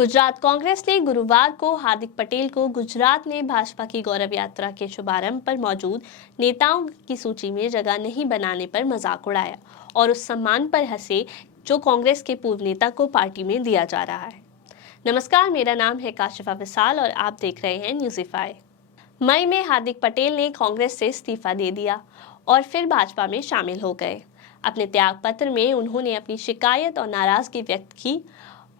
गुजरात कांग्रेस ने गुरुवार को हार्दिक पटेल को गुजरात में भाजपा की गौरव यात्रा के शुभारंभ पर मौजूद नेताओं की सूची में जगह नहीं बनाने पर मजाक उड़ाया और उस सम्मान पर हंसे जो कांग्रेस के पूर्व नेता को पार्टी में दिया जा रहा है। नमस्कार, मेरा नाम है काशिफा विशाल और आप देख रहे हैं न्यूज़ीफाई। मई में हार्दिक पटेल ने कांग्रेस से इस्तीफा दे दिया और फिर भाजपा में शामिल हो गए। अपने त्याग पत्र में उन्होंने अपनी शिकायत और नाराजगी व्यक्त की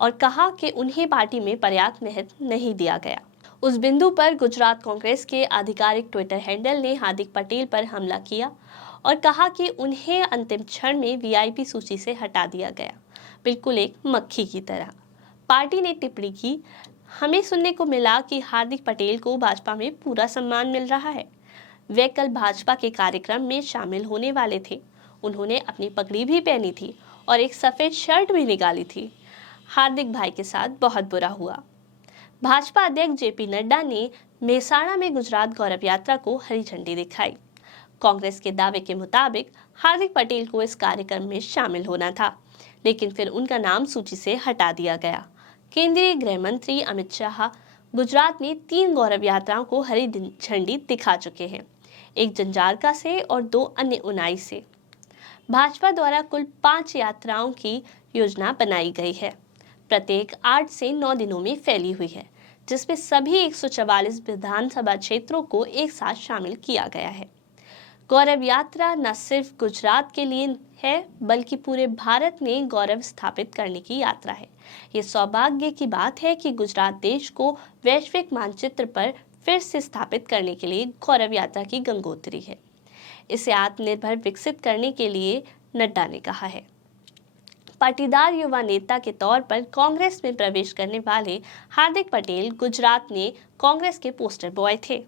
और कहा कि उन्हें पार्टी में पर्याप्त महत्व नहीं दिया गया। उस बिंदु पर गुजरात कांग्रेस के आधिकारिक ट्विटर हैंडल ने हार्दिक पटेल पर हमला किया और कहा कि उन्हें अंतिम क्षण में वीआईपी सूची से हटा दिया गया, बिल्कुल एक मक्खी की तरह। पार्टी ने टिप्पणी की, हमें सुनने को मिला कि हार्दिक पटेल को भाजपा में पूरा सम्मान मिल रहा है। वे कल भाजपा के कार्यक्रम में शामिल होने वाले थे। उन्होंने अपनी पगड़ी भी पहनी थी और एक सफेद शर्ट भी निकाली थी। हार्दिक भाई के साथ बहुत बुरा हुआ। भाजपा अध्यक्ष जेपी नड्डा ने मेहसाणा में गुजरात गौरव यात्रा को हरी झंडी दिखाई। कांग्रेस के दावे के मुताबिक हार्दिक पटेल को इस कार्यक्रम में शामिल होना था, लेकिन फिर उनका नाम सूची से हटा दिया गया। केंद्रीय गृह मंत्री अमित शाह गुजरात में 3 गौरव यात्राओं को हरी झंडी दिखा चुके हैं, एक जंजारका से और 2 अन्य उनाई से। भाजपा द्वारा कुल 5 यात्राओं की योजना बनाई गई है, प्रत्येक 8 से 9 दिनों में फैली हुई है, जिसमें सभी 144 विधानसभा क्षेत्रों को एक साथ शामिल किया गया है। गौरव यात्रा न सिर्फ गुजरात के लिए है, बल्कि पूरे भारत में गौरव स्थापित करने की यात्रा है। ये सौभाग्य की बात है कि गुजरात देश को वैश्विक मानचित्र पर फिर से स्थापित करने के लिए गौरव यात्रा की गंगोत्री है। इसे आत्मनिर्भर विकसित करने के लिए नड्डा ने कहा है। पाटीदार युवा नेता के तौर पर कांग्रेस में प्रवेश करने वाले हार्दिक पटेल गुजरात में कांग्रेस के पोस्टर बॉय थे।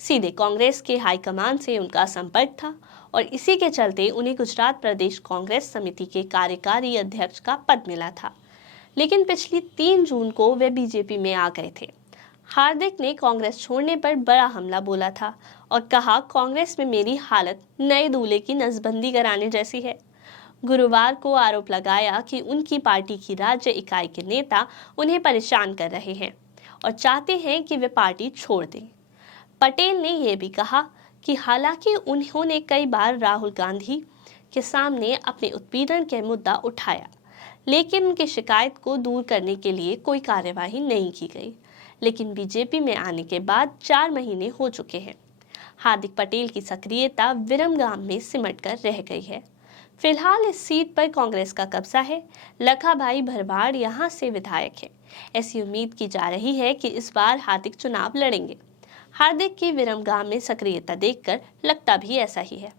सीधे कांग्रेस के हाईकमान से उनका संपर्क था और इसी के चलते उन्हें गुजरात प्रदेश कांग्रेस समिति के कार्यकारी अध्यक्ष का पद मिला था। लेकिन पिछली 3 जून को वे बीजेपी में आ गए थे। हार्दिक ने कांग्रेस छोड़ने पर बड़ा हमला बोला था और कहा, कांग्रेस में मेरी हालत नए दूल्हे की नसबंदी कराने जैसी है। गुरुवार को आरोप लगाया कि उनकी पार्टी की राज्य इकाई के नेता उन्हें परेशान कर रहे हैं और चाहते हैं कि वे पार्टी छोड़ दें। पटेल ने यह भी कहा कि हालांकि उन्होंने कई बार राहुल गांधी के सामने अपने उत्पीड़न के मुद्दा उठाया, लेकिन उनकी शिकायत को दूर करने के लिए कोई कार्यवाही नहीं की गई। लेकिन बीजेपी में आने के बाद 4 महीने हो चुके हैं। हार्दिक पटेल की सक्रियता विरमगाम में सिमट कर रह गई है। फिलहाल इस सीट पर कांग्रेस का कब्जा है। लखाभाई भरवाड़ यहां से विधायक है। ऐसी उम्मीद की जा रही है कि इस बार हार्दिक चुनाव लड़ेंगे। हार्दिक की विरमगाम में सक्रियता देखकर लगता भी ऐसा ही है।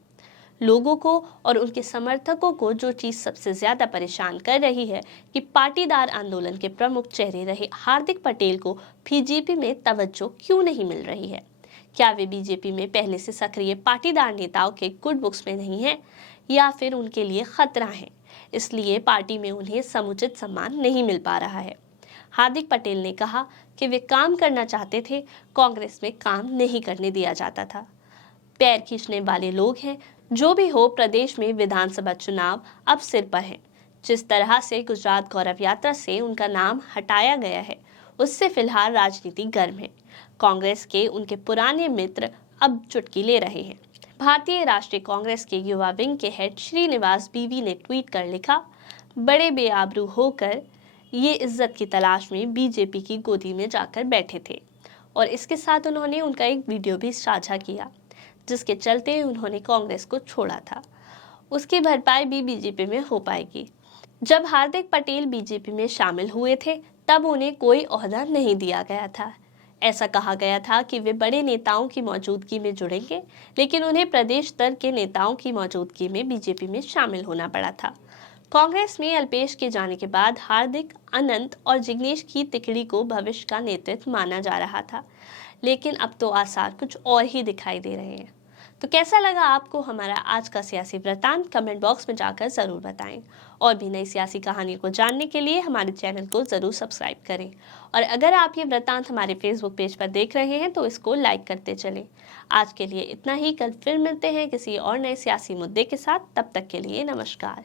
लोगों को और उनके समर्थकों को जो चीज सबसे ज्यादा परेशान कर रही है कि पाटीदार आंदोलन के प्रमुख चेहरे रहे हार्दिक पटेल को बीजेपी में तवज्जो क्यों नहीं मिल रही है। क्या वे बीजेपी में पहले से सक्रिय पाटीदार नेताओं के गुड बुक्स में नहीं है, या फिर उनके लिए खतरा है, इसलिए पार्टी में उन्हें समुचित सम्मान नहीं मिल पा रहा है। हार्दिक पटेल ने कहा कि वे काम करना चाहते थे, कांग्रेस में काम नहीं करने दिया जाता था। पैर खींचने वाले लोग हैं। जो भी हो, प्रदेश में विधानसभा चुनाव अब सिर पर है। जिस तरह से गुजरात गौरव यात्रा से उनका नाम हटाया गया है, उससे फिलहाल राजनीति गर्म है। कांग्रेस के उनके पुराने मित्र अब चुटकी ले रहे हैं। भारतीय राष्ट्रीय कांग्रेस के युवा विंग के हेड श्रीनिवास बीवी ने ट्वीट कर लिखा, बड़े बेआबरू होकर ये इज्जत की तलाश में बीजेपी की गोदी में जाकर बैठे थे। और इसके साथ उन्होंने उनका एक वीडियो भी साझा किया, जिसके चलते उन्होंने कांग्रेस को छोड़ा था। उसकी भरपाई भी बीजेपी में हो पाएगी। जब हार्दिक पटेल बीजेपी में शामिल हुए थे, तब उन्हें कोई ओहदा नहीं दिया गया था। ऐसा कहा गया था कि वे बड़े नेताओं की मौजूदगी में जुड़ेंगे, लेकिन उन्हें प्रदेश स्तर के नेताओं की मौजूदगी में बीजेपी में शामिल होना पड़ा था। कांग्रेस में अल्पेश के जाने के बाद हार्दिक, अनंत और जिग्नेश की तिकड़ी को भविष्य का नेतृत्व माना जा रहा था, लेकिन अब तो आसार कुछ और ही दिखाई दे रहे हैं। तो कैसा लगा आपको हमारा आज का सियासी वृत्तांत? कमेंट बॉक्स में जाकर ज़रूर बताएं। और भी नई सियासी कहानियों को जानने के लिए हमारे चैनल को ज़रूर सब्सक्राइब करें। और अगर आप ये वृत्तांत हमारे फेसबुक पेज पर देख रहे हैं तो इसको लाइक करते चलें। आज के लिए इतना ही। कल फिर मिलते हैं किसी और नए सियासी मुद्दे के साथ। तब तक के लिए नमस्कार।